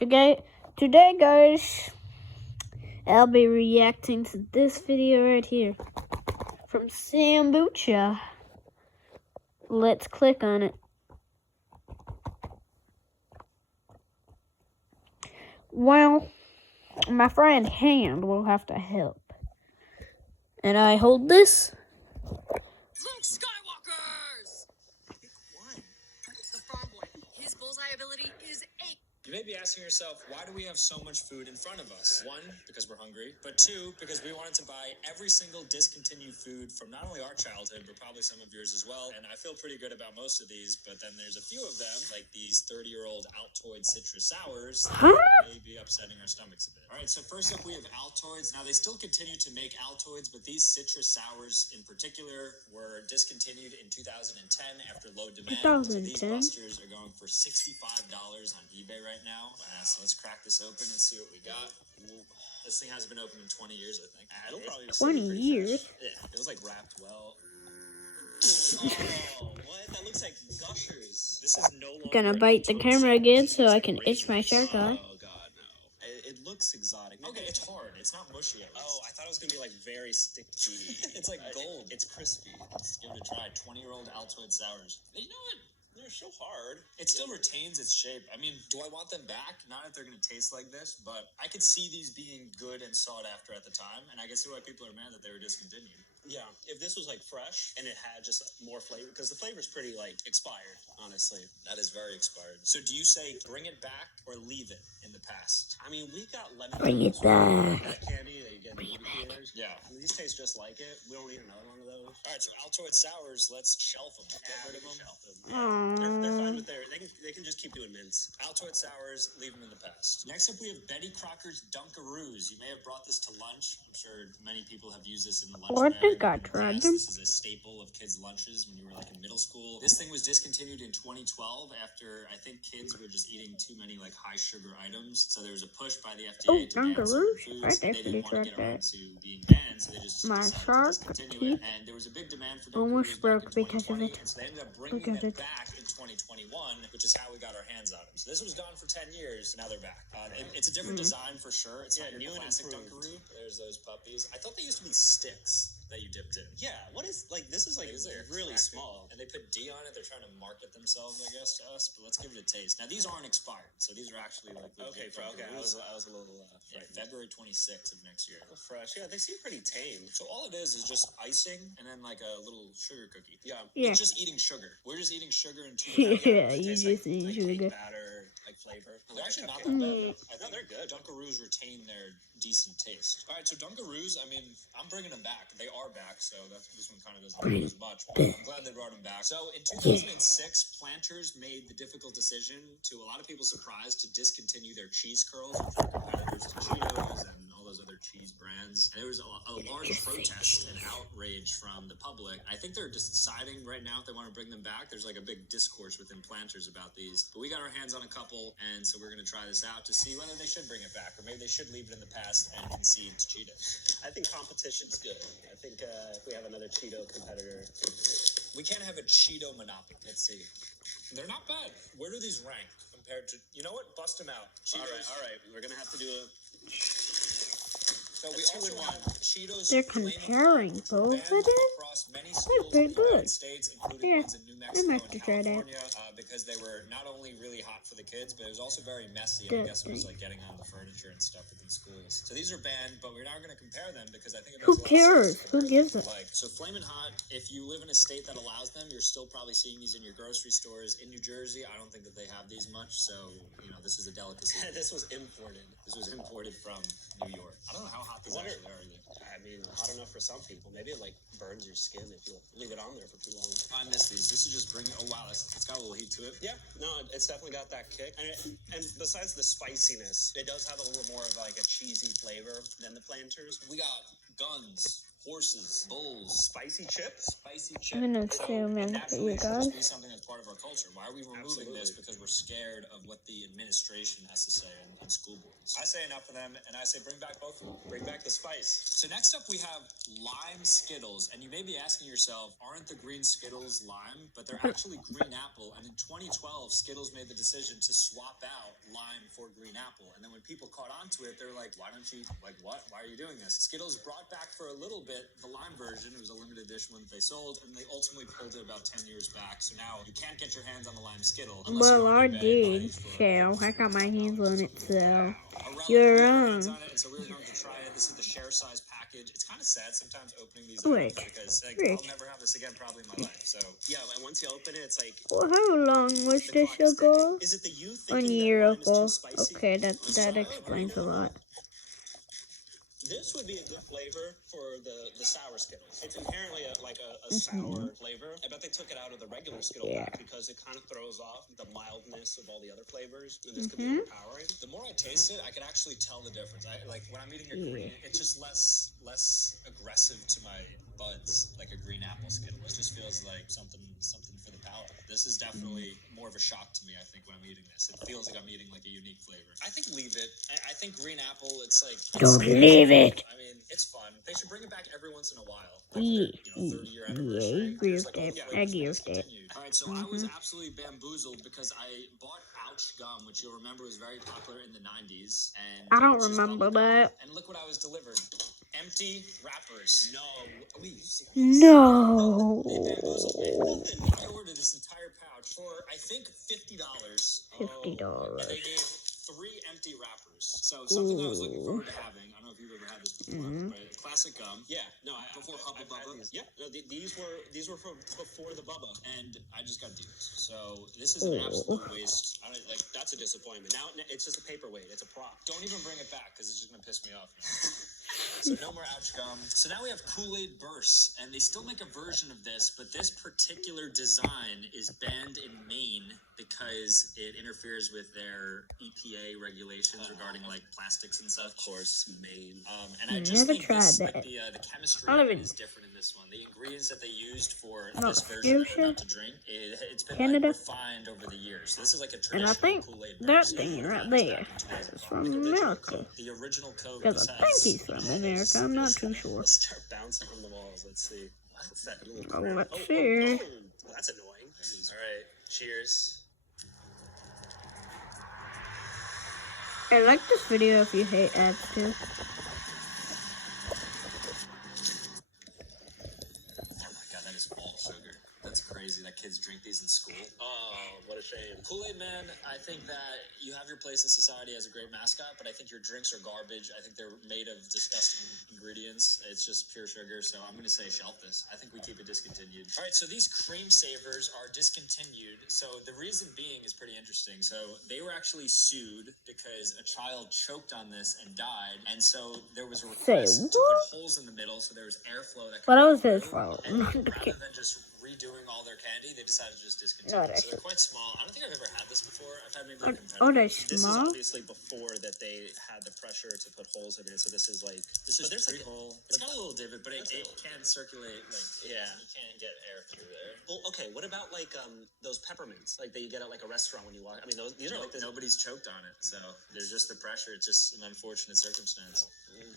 Today, guys, I'll be reacting to this video right here from Sambucha. Let's click on it. Well, my friend Hand will have to help. And I hold this. Luke Skywalkers! Pick one. The farm boy. His bullseye ability is 8. You may be asking yourself, why do we have so much food in front of us? One, because we're hungry, but two, because we wanted to buy every single discontinued food from not only our childhood, but probably some of yours as well. And I feel pretty good about most of these, but then there's a few of them, like these 30-year-old Altoid citrus sours, that may be upsetting our stomachs a bit. All right, so first up we have Altoids. Now, they still continue to make Altoids, but these citrus sours in particular were discontinued in 2010 after low demand. So these busters are going for $65 on eBay right now. So let's crack this open and see what we got. Ooh, this thing hasn't been open in 20 years, I think. It'll probably be 20 years? fresh. Yeah, it was like wrapped well. Oh, what? That looks like Gushers. This is no longer Gonna bite the camera again so I can itch my shirt off. Oh god, no. It looks exotic. Okay, it's hard. It's not mushy. Oh, I thought it was gonna be like very sticky. It's like gold. It's crispy. Let's give it a try. 20-year-old Altoid sours. You know what? They're so hard. It still retains its shape. I mean, do I want them back? Not if they're going to taste like this, but I could see these being good and sought after at the time, and I can see why people are mad that they were discontinued. Yeah, if this was like fresh and it had just more flavor, because the flavor's pretty like expired, honestly. That is very expired. So do you say bring it back or leave it in the past? I mean, we got lemon. Bring it back. That candy that you get in the movie theaters. Yeah, these taste just like it. We don't need another one of those. All right, so Altoid sours, let's shelf them. Get rid of them. They're fine with they can just keep doing mints. Altoid sours, leave them in the past. Next up, we have Betty Crocker's Dunkaroos. You may have brought this to lunch. I'm sure many people have used this in the lunch bag. Got tried them. This is a staple of kids' lunches when you were like in middle school. This thing was discontinued in 2012 after I think kids were just eating too many like high sugar items. So there was a push by the FDA to ban certain foods. They didn't want to get around to being banned, so they just decided to discontinue it. And there was a big demand for Dunkaroos almost broke because of it. and so they ended up bringing them back in 2021, which is how we got our hands on them. So this was gone for 10 years. Now they're back. It's a different design for sure. It's not your classic Dunkaroo. There's those puppies. I thought they used to be sticks that you dipped in. Yeah, what is, like, this is like really small. And they put D on it. They're trying to market themselves, I guess, to us, but let's give it a taste. Now, these aren't expired, so these are actually like okay. I was a little February 26th of next year. Fresh. Yeah, they seem pretty tame. So all it is just icing and then like a little sugar cookie. Yeah. It's just eating sugar. We're just eating sugar and two. Yeah, you just eat sugar. Batter, like flavor. They're actually not that bad. I think they're good. Dunkaroos retain their decent taste. All right, so Dunkaroos, I mean, I'm bringing them back. They are back, so this one kind of doesn't do as much. But I'm glad they brought them back. So in 2006, Planters made the difficult decision, to a lot of people's surprise, to discontinue their cheese curls, which are competitors to Cheetos and all those other cheese brands. And there was a large protest and outrage from the public. I think they're deciding right now if they want to bring them back. There's like a big discourse within Planters about these. But we got our hands on a couple, and so we're going to try this out to see whether they should bring it back, or maybe they should leave it in the past and concede to Cheetos. I think competition's good. I think if we have another Cheeto competitor, we can't have a Cheeto monopoly. Let's see. They're not bad. Where do these rank compared to, you know what? Bust them out. Cheetos. All right. We're going to have to do a... So we also have Cheetos. They're comparing both of them? They're pretty good. Here, I'm have to try that. Because they were not only really hot for the kids, but it was also very messy. And I guess it was like getting on the furniture and stuff within schools. So these are banned, but we're not going to compare them because I think it makes who cares? Who gives it? So Flamin' Hot, if you live in a state that allows them, you're still probably seeing these in your grocery stores. In New Jersey, I don't think that they have these much. So, you know, this is a delicacy. This was imported. This was imported from New York. I don't know how hot these actually are. I mean, hot enough for some people. Maybe it like burns your skin if you leave it on there for too long. I miss these. This is just bringing. Oh wow, it's got a little heat to it. Yeah, no, it's definitely got that kick. And besides the spiciness, it does have a little more of like a cheesy flavor than the Planters. We got Guns horses, bulls, Spicy chips? spicy chip. I'm gonna So zoom it in for naturally you should guys. just be something that's part of our culture. Why are we removing this? Absolutely. Because we're scared of what the administration has to say in school boards. I say enough of them, and I say bring back both of them. Bring back the spice. So next up we have lime Skittles, and you may be asking yourself, aren't the green Skittles lime? But they're actually green apple, and in 2012, Skittles made the decision to swap out lime for green apple. And then when people caught on to it, they're like, why don't you, like what? Why are you doing this? Skittles brought back for a little bit the lime version. It was a limited edition one that they sold, and they ultimately pulled it about 10 years back. So now you can't get your hands on the lime Skittle. unless Well, you're I on eBay did, for so I got my hands on it, so a relic. you're We got our hands wrong. on it, and so we were going to try it. This is the share size package. It's kind of sad sometimes opening these Rick, items because like, Rick. I'll never have this again probably in my life. So Yeah, and once you open it, it's like Well, how long was the this clock is ticking. ago? Is it the you 1 thinking year that lime is too ago. spicy? Okay, that explains a lot. This would be a good flavor for the sour Skittles. It's inherently a sour flavor. I bet they took it out of the regular Skittle Yeah. pack because it kind of throws off the mildness of all the other flavors. And this could be overpowering. the more I taste it, I can actually tell the difference. I like when I'm eating a green, it's just less aggressive to my buds, like a green apple Skittle. It just feels like something for the palate. This is definitely more of a shock to me, I think, when I'm eating this. It feels like I'm eating like a unique flavor. I think leave it. I think green apple, it's like Don't leave it. I mean, it's fun. They should bring it back every once in a while. Yeah, 30-year I anniversary. agree There's with like, that. oh, I flavors agree with that. discontinued. All right, so I was absolutely bamboozled because I bought Ouch gum, which you'll remember was very popular in the 90s. And I don't it's just remember bubble gum. that. And look what I was delivered. Empty wrappers. No. Wait, No. They bamboozled me. I ordered this entire pouch for, I think, $50. $50. And they gave 3 empty wrappers. So something I was looking forward to having. I don't know if you've ever had this before, but classic gum. Yeah, no, Before Hubba I've had Bubba? these. Yeah, no, these were from before the Bubba. And I just got duped. So this is an absolute waste. I don't, like that's a disappointment. Now it's just a paperweight. It's a prop. Don't even bring it back because it's just gonna piss me off. So no more Ouch gum. So now we have Kool-Aid Bursts, and they still make a version of this, but this particular design is banned in Maine because it interferes with their EPA regulations regarding like plastics and stuff. Of course, Maine. And I I've just never think tried this, that. like the chemistry I don't of it even- is different in this one. The ingredients that they used for Oh, this version of Fuchsia? Not to Drink, it's been Canada? like refined over the years. So this is like a And I traditional think Kool-Aid that Burst. thing right Back there in is 2012. from The original America. Coke. The original Coke. Because I think he's from America. I'm not too sure. Let's start bouncing from the walls. Let's see. What's that little Oh, crap? let's see. Well, that's annoying. All right, cheers. I like this video if you hate ads too. Oh my god, that is all sugar. That's crazy that kids drink these in school. Oh, what a shame. Kool-Aid Man, I think that you have your place in society as a great mascot, but I think your drinks are garbage. I think they're made of disgusting ingredients. It's just pure sugar, so I'm going to say shelf this. I think we keep it discontinued. All right, so these cream savers are discontinued. So the reason being is pretty interesting. So they were actually sued because a child choked on this and died, and so there was a request to what? put holes in the middle so there was airflow that could Well, that was go his through, fault. and rather than just redoing all their candy, they decided to just discontinue. Not So they're quite small. I don't think I've ever had this before. I've had maybe like Oh, they're This is small? obviously before that they had the pressure to put holes in it. So this is like This is there's like pre-hole. It's got a little divot, but it can circulate. Like Yeah. you can't get air through there. well, okay. What about like those peppermints like that you get at like a restaurant when you walk? I mean, these are like this. Nobody's choked on it, so there's just the pressure. It's just an unfortunate circumstance.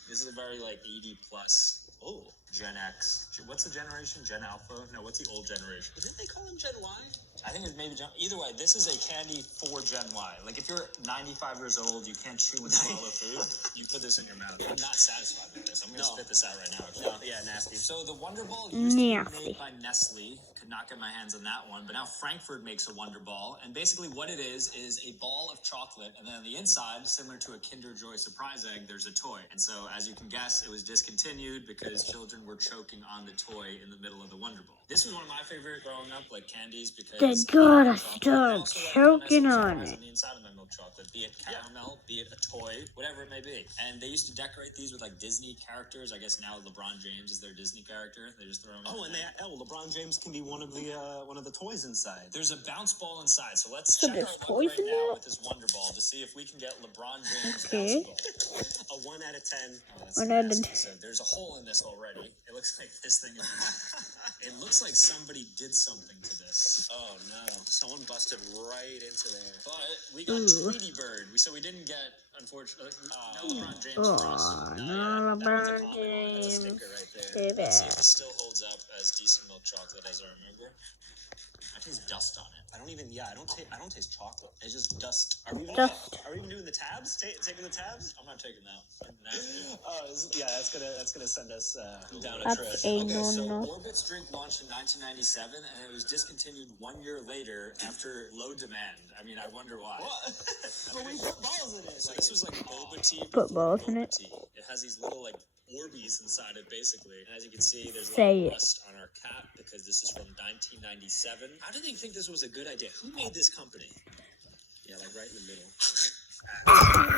This is a very like 80 plus. Oh, Gen X. What's the generation? Gen Alpha? No, what's the old generation? didn't they call him Gen Y? I think it's maybe Gen. Either way, this is a candy for Gen Y. Like if you're 95 years old, you can't chew and swallow food. You put this in your mouth. I'm not satisfied with this. I'm gonna No. spit this out right now. No, yeah, nasty. So the Wonder Ball used to be Nasty. made by Nestle. Could not get my hands on that one, but now Frankfurt makes a Wonder Ball, and basically what it is a ball of chocolate, and then on the inside, similar to a Kinder Joy surprise egg, there's a toy. And so, as you can guess, it was discontinued because children were choking on the toy in the middle of the Wonder Ball. This was one of my favorite growing up, like candies, because god, I And started also, like, choking nice on surprise it. on the inside of my milk chocolate, be it caramel, be it a toy, whatever it may be. And they used to decorate these with like Disney characters. I guess now LeBron James is their Disney character. They just throw him. Oh, and LeBron James can be one of the toys inside. There's a bounce ball inside, so let's So check there's our luck toys right in now there? with this Wonder Ball to see if we can get LeBron James Okay. bouncing ball. A 1 out of 10. Oh, that's 1 out of nasty. 10. So there's a hole in this already. It looks like this thing is. It looks like somebody did something to this. Oh no, someone busted right into there. But we got Ooh. Tweety Bird. So we didn't get, unfortunately, no LeBron James Oh, for us. no, That one's a LeBron common one. That's a James. stinker right there. Say Let's see if that. this still holds up as decent milk chocolate as I remember. I taste dust on it. I don't taste chocolate. It's just dust. Are we even, Dust. Are we even doing the tabs? Taking the tabs? I'm not taking that. I'm nasty. Yeah, that's gonna send us down a That's trip. a Okay, so no. Orbit's drink launched in 1997, and it was discontinued 1 year later after low demand. I mean, I wonder why. What? But we put balls in it. So this was like boba tea. Put before balls in boba it? tea. It has these little like Orbeez inside it, basically. And as you can see, there's a Say lot it. of rust on our cap because this is from 1997. How did they think this was a good idea? Who made this company? Yeah, like right in the middle.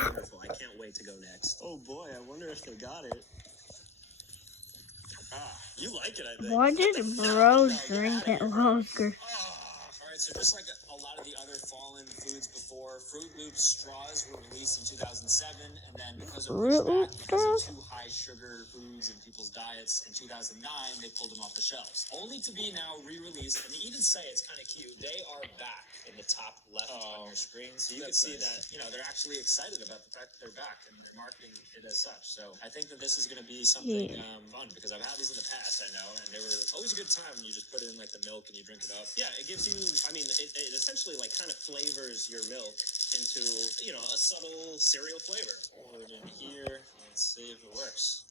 Wonderful. I can't wait to go next. Oh boy, I wonder if they got it. You like it, I think. Why did bro drink it longer? Alright, so just like a lot of the other fallen foods before, Fruit Loops straws were released in 2007, and then because of Fruit pushback, Loops because of straws? too high sugar foods in people's diets, in 2009, they pulled them off the shelves. Only to be now re-released, and they even say it's kind of cute, they are back in the top left on your screen, so you can see that, you know, they're actually excited about the fact that they're back, and they're marketing it as such. So I think that this is going to be something fun, because I've had these in the past, I know, and they were always a good time when you just put it in like the milk and you drink it up. Yeah, it gives you. I mean, it essentially like kind of flavors your milk into a subtle cereal flavor. Put it in here. Let's see if it works.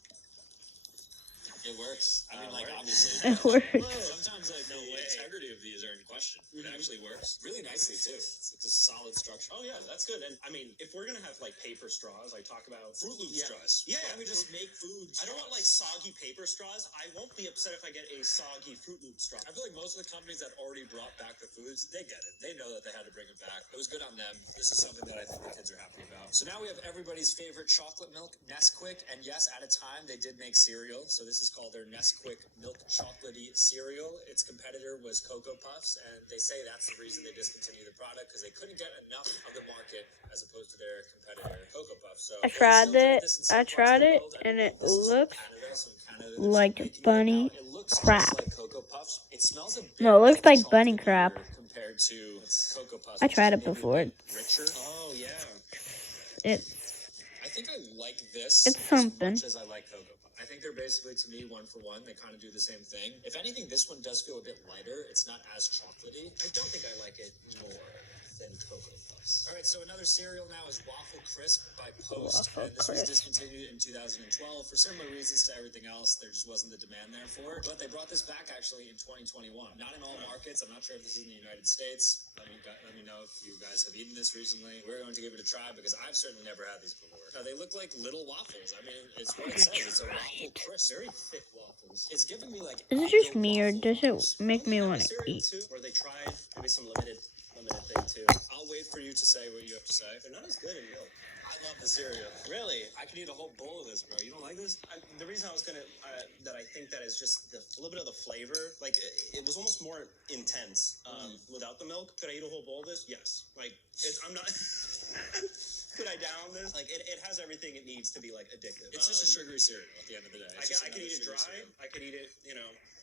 It works. I mean, like, obviously. It works. Sometimes, like, the integrity of these are in question. It actually works. Really nicely, too. It's like a solid structure. Oh yeah, that's good. And I mean, if we're gonna have like paper straws, like talk about Fruit Loop yeah. straws. Yeah, Why don't we just make food I don't want like soggy paper straws. I won't be upset if I get a soggy Fruit Loop straw. I feel like most of the companies that already brought back the foods, they get it. They know that they had to bring it back. It was good on them. This is something that I think the kids are happy about. So now we have everybody's favorite chocolate milk, Nesquik. And yes, at a time, they did make cereal. So this is called their Nesquik Milk Chocolatey cereal. Its competitor was Cocoa Puffs. And they say that's the reason they discontinued the product, because they couldn't get enough of the market as opposed to their competitor, Cocoa Puffs. So I tried it. I tried it, and it looks like bunny crap. Like Cocoa Puffs. It smells a bit No, it looks like saltier bunny crap. compared to Cocoa Puffs. I which tried is it maybe a before. bit richer. Oh yeah. It's I think I like this It's something. as much as I like Cocoa Puffs. I think they're basically, to me, one for one. They kind of do the same thing. If anything, this one does feel a bit lighter. It's not as chocolatey. I don't think I like it more than Cocoa Puffs. All right, so another cereal now is Waffle Crisp by Post. Waffle And this was Crisp. discontinued in 2012 for similar reasons to everything else. There just wasn't the demand there for it. But they brought this back actually in 2021. Not in all markets. I'm not sure if this is in the United States. Let me know if you guys have eaten this recently. We're going to give it a try because I've certainly never had these before. Now, they look like little waffles. I mean, it's what it says. It's a Waffle Crisp. Very thick waffles. It's giving me like. Is it just Eggo me or waffle does it vibes. make me Have a want to cereal eat? too, where they tried maybe some limited thing too. I'll wait for you to say what you have to say. They're not as good in milk. I love the cereal. Really? I could eat a whole bowl of this, bro. You don't like this? The reason I was gonna that I think that is just a little bit of the flavor. Like it was almost more intense without the milk. Could I eat a whole bowl of this? Yes. Like I'm not. Could I down this? Like it has everything it needs to be like addictive. It's just a sugary cereal at the end of the day. I could eat it dry. I could eat it,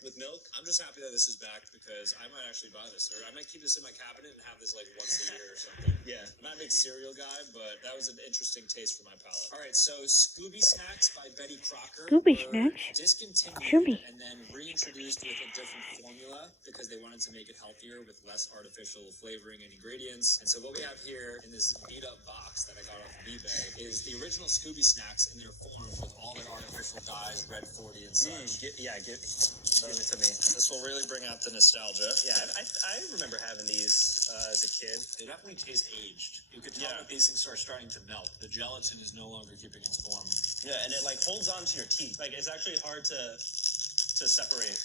with milk. I'm just happy that this is back because I might actually buy this, or I might keep this in my cabinet and have this like once a year or something. Yeah. I'm not a big cereal guy, but that was an interesting taste for my palate. All right, so Scooby Snacks by Betty Crocker Scooby were Snacks? discontinued Scooby. and then reintroduced with a different formula because they wanted to make it healthier with less artificial flavoring and ingredients. And so what we have here in this beat-up box that I got off of eBay is the original Scooby Snacks in their form with all their artificial dyes, Red 40 and such. Give it to me. This will really bring out the nostalgia. Yeah, I remember having these as a kid. They definitely taste aged. You can tell Yeah. that these things are starting to melt. The gelatin is no longer keeping its form. Yeah, and it like holds on to your teeth. Like it's actually hard to separate.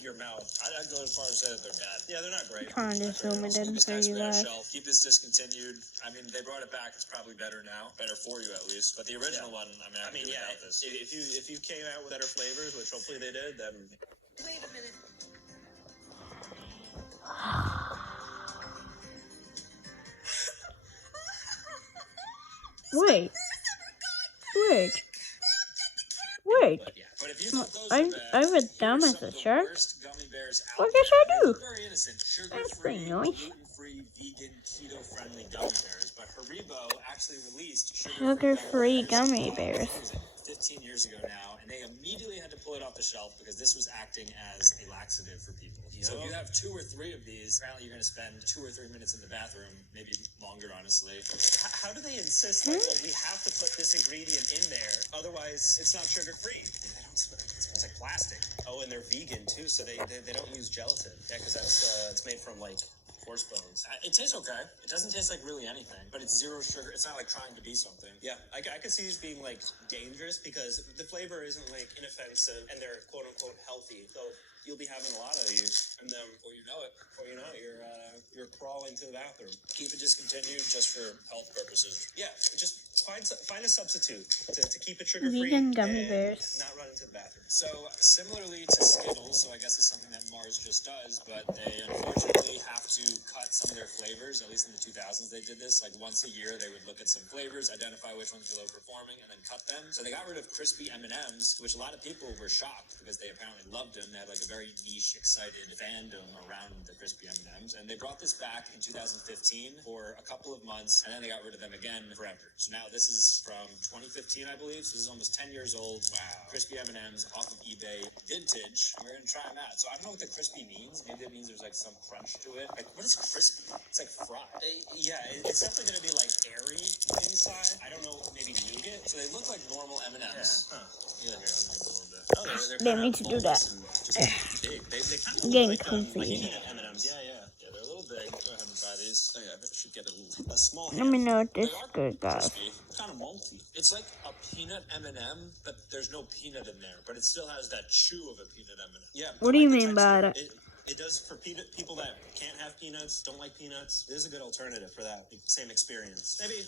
Your mouth. I'd go as far as say that they're bad. Yeah, they're not great. Trying to zoom it in This for next you bit on guys. shelf. Keep this discontinued. I mean, they brought it back. It's probably better now. Better for you at least. But the original one, I mean, Yeah. without this. If you came out with better flavors, which hopefully they did, then Wait a minute. Wait. Wait. But if you thought those I were bad, I would here's dumb as some a of the shark. worst gummy bears out What there. guess I They do? look very innocent. That's pretty Sugar-free, nice. gluten-free, vegan, keto-friendly gummy bears. But Haribo actually released Sugar-free gummy bears. What was it, 15 years ago now, and they immediately had to pull it off the shelf because this was acting as a laxative for people. So if you have 2 or 3 of these, apparently you're going to spend 2 or 3 minutes in the bathroom, maybe longer, honestly. how do they insist like, well, we have to put this ingredient in there, otherwise it's not sugar free? It smells like plastic. Oh, and they're vegan too, so they don't use gelatin. Yeah, because it's made from like horse bones. It tastes okay. It doesn't taste like really anything, but it's 0 sugar. It's not like trying to be something. Yeah, I could see these being like dangerous because the flavor isn't like inoffensive and they're quote unquote healthy. So you'll be having a lot of these, and then before you know it, you're crawling to the bathroom. Keep it discontinued just for health purposes. Yeah, just find a substitute to keep it sugar free. Vegan gummy bears. Not run into the bathroom. So similarly to Skittles, so I guess it's something that Mars just does, but they unfortunately have to cut some of their flavors. At least in the 2000s, they did this. Like once a year, they would look at some flavors, identify which ones were low performing, and then cut them. So they got rid of crispy M&Ms, which a lot of people were shocked because they apparently loved them. They had like a very niche, excited fandom around the crispy M&Ms, and they brought this back in 2015 for a couple of months, and then they got rid of them again forever. So now this is from 2015, I believe. So this is almost 10 years old. Wow. Crispy M&Ms off of eBay, vintage. We're gonna try them out. So I don't know what the crispy means. Maybe it means there's like some crunch to it. Like what is crispy? It's like fried. Yeah, it's definitely gonna be like airy inside. I don't know, maybe nougat. So they look like normal M&Ms. Yeah. Huh. Yeah, here, I'm gonna go a little bit. Oh, they're Didn't kinda mean to do that. bulbous and just big. They kind of Getting look like comfy. peanut M&Ms. Yeah. Yeah, they're a little big. Go ahead and try these. Oh yeah, I should get a small. Let me know if They this are is good, guys. crispy. Kind of malty. It's like a peanut M&M, but there's no peanut in there. But it still has that chew of a peanut M&M. Yeah. What do you mean by that? It does for people that can't have peanuts, don't like peanuts. It is a good alternative for that same experience. Maybe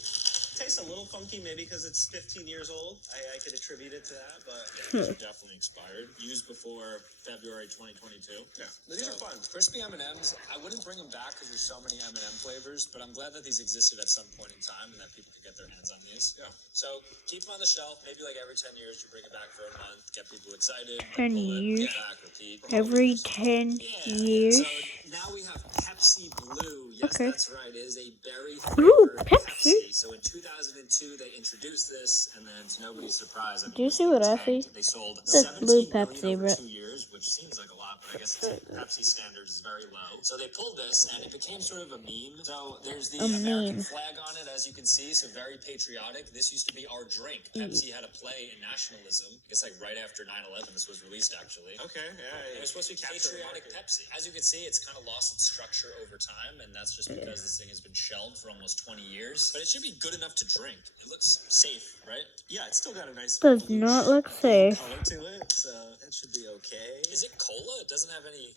tastes a little funky, maybe because it's 15 years old. I could attribute it to that, but These are definitely expired. Used before February 2022. yeah, these are fun. Crispy M&Ms, I wouldn't bring them back because there's so many M&M flavors, but I'm glad that these existed at some point in time and that people could get their hands on these. Yeah. So keep them on the shelf. Maybe like every 10 years you bring it back for a month, get people excited. 10 pull it, years? get back, repeat. Every 10 years. So now we have Pepsi Blue. Yes, Okay. that's right. It is a berry Ooh, flavored Pepsi. So in 2002 they introduced this, and then to nobody's surprise, I mean, Do you see what I see? they sold It's a blue 17 million Pepsi, over bro. 2 years, which seems like a lot, but I guess it's Pepsi standards is very low. So they pulled this, and it became sort of a meme. So there's the A American meme. flag on it, as you can see. So very patriotic. This used to be our drink. Pepsi had a play in nationalism. I guess like right after 9/11, this was released actually. Okay, yeah. It was supposed to be Capture the patriotic market. Pepsi. As you can see, it's kind of lost its structure over time, and that's just because this thing has been shelved for almost 20 years. But it should be good enough to drink. It looks safe, right? Yeah, it's still got a nice Does blue not look safe. color to it, so that should be okay. Is it cola? It doesn't have any.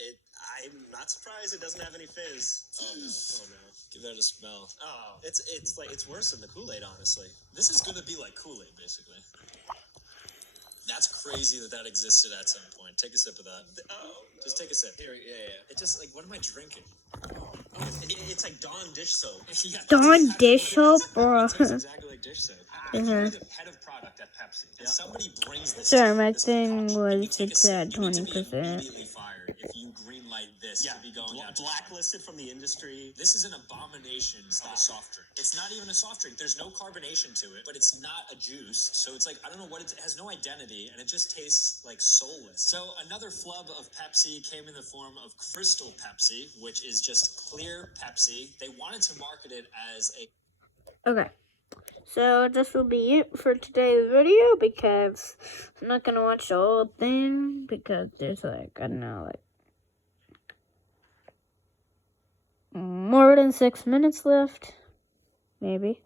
I'm not surprised it doesn't have any fizz. Oh no. Give that a smell. Oh, it's worse than the Kool-Aid, honestly. This is gonna be like Kool-Aid, basically. That's crazy that existed at some point. Take a sip of that. Oh, Just take a sip. here, yeah. It just like, what am I drinking? It's like Dawn dish soap. Yeah, Dawn that's dish exactly what it soap, bro. is. It tastes exactly like dish soap. Mhm. You're the head of product at Pepsi. And somebody brings this. Sorry, to you, my this thing concoction, was and you take a it's sip, at you need to be 20%. immediately fired if you greenlight this to be going out. Blacklisted from the industry. This is an abomination of a soft drink. It's not even a soft drink. There's no carbonation to it, but it's not a juice. So it's like, I don't know what it has no identity, and it just tastes like soulless. So another flub of Pepsi came in the form of Crystal Pepsi, which is just clear Pepsi. They wanted to market it as a Okay. So this will be it for today's video because I'm not gonna watch the whole thing because there's like, I don't know, like more than 6 minutes left. Maybe.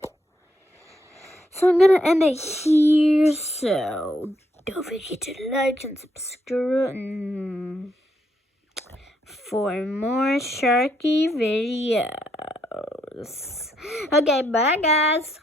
So I'm gonna end it here. So don't forget to like and subscribe. for more Sharky videos. Okay, bye guys.